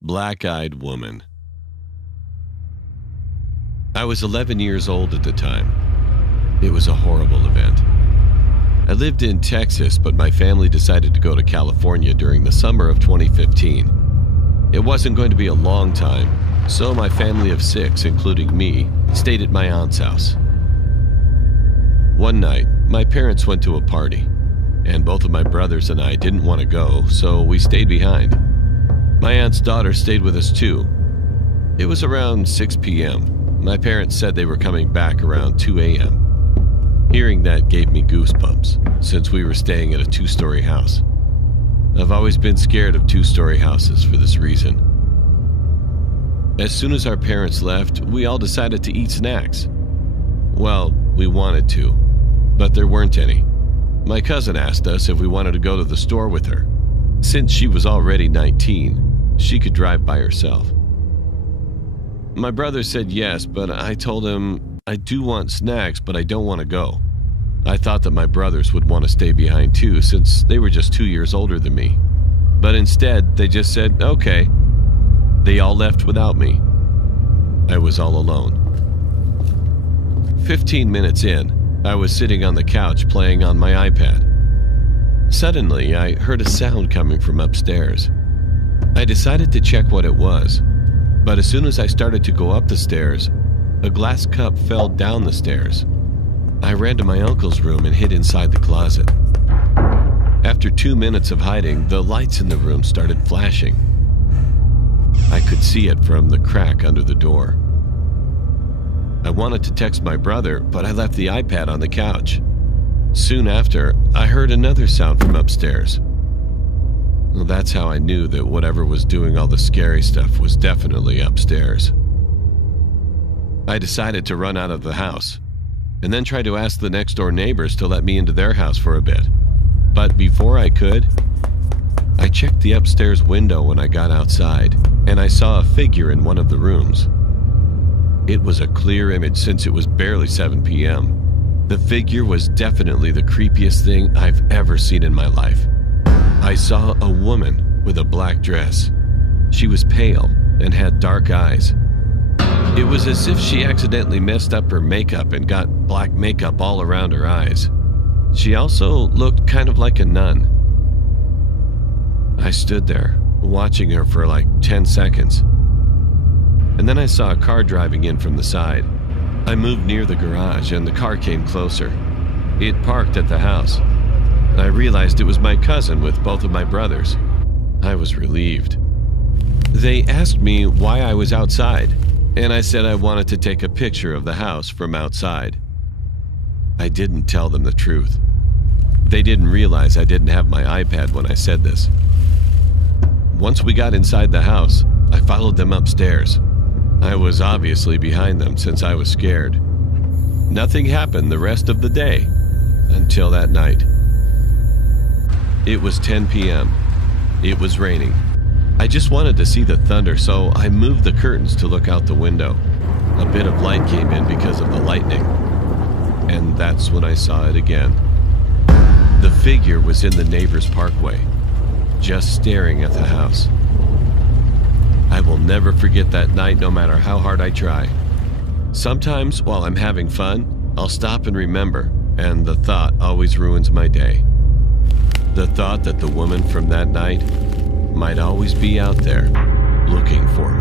Black-eyed woman. I was 11 years old at the time. It was a horrible event. I lived in Texas, but my family decided to go to California during the summer of 2015. It wasn't going to be a long time, so my family of 6, including me, stayed at my aunt's house. One night, my parents went to a party, and both of my brothers and I didn't want to go, so we stayed behind. My aunt's daughter stayed with us too. It was around 6 p.m. My parents said they were coming back around 2 a.m. Hearing that gave me goosebumps, since we were staying at a 2-story house. I've always been scared of 2-story houses for this reason. As soon as our parents left, we all decided to eat snacks. Well, we wanted to, but there weren't any. My cousin asked us if we wanted to go to the store with her. Since she was already 19, she could drive by herself. My brother said yes, but I told him I do want snacks, but I don't want to go. I thought that my brothers would want to stay behind too, since they were just 2 years older than me. But instead, they just said, okay. They all left without me. I was all alone. 15 minutes in, I was sitting on the couch playing on my iPad. Suddenly, I heard a sound coming from upstairs. I decided to check what it was, but as soon as I started to go up the stairs, a glass cup fell down the stairs. I ran to my uncle's room and hid inside the closet. After 2 minutes of hiding, the lights in the room started flashing. I could see it from the crack under the door. I wanted to text my brother, but I left the iPad on the couch. Soon after, I heard another sound from upstairs. Well, that's how I knew that whatever was doing all the scary stuff was definitely upstairs. I decided to run out of the house, and then try to ask the next door neighbors to let me into their house for a bit. But before I could, I checked the upstairs window when I got outside, and I saw a figure in one of the rooms. It was a clear image since it was barely 7 p.m. The figure was definitely the creepiest thing I've ever seen in my life. I saw a woman with a black dress. She was pale and had dark eyes. It was as if she accidentally messed up her makeup and got black makeup all around her eyes. She also looked kind of like a nun. I stood there, watching her for like 10 seconds. And then I saw a car driving in from the side. I moved near the garage and the car came closer. It parked at the house. I realized it was my cousin with both of my brothers. I was relieved. They asked me why I was outside, and I said I wanted to take a picture of the house from outside. I didn't tell them the truth. They didn't realize I didn't have my iPad when I said this. Once we got inside the house, I followed them upstairs. I was obviously behind them since I was scared. Nothing happened the rest of the day, until that night. It was 10 p.m. It was raining. I just wanted to see the thunder, so I moved the curtains to look out the window. A bit of light came in because of the lightning. And that's when I saw it again. The figure was in the neighbor's parkway, just staring at the house. I will never forget that night, no matter how hard I try. Sometimes, while I'm having fun, I'll stop and remember, and the thought always ruins my day. The thought that the woman from that night might always be out there looking for me.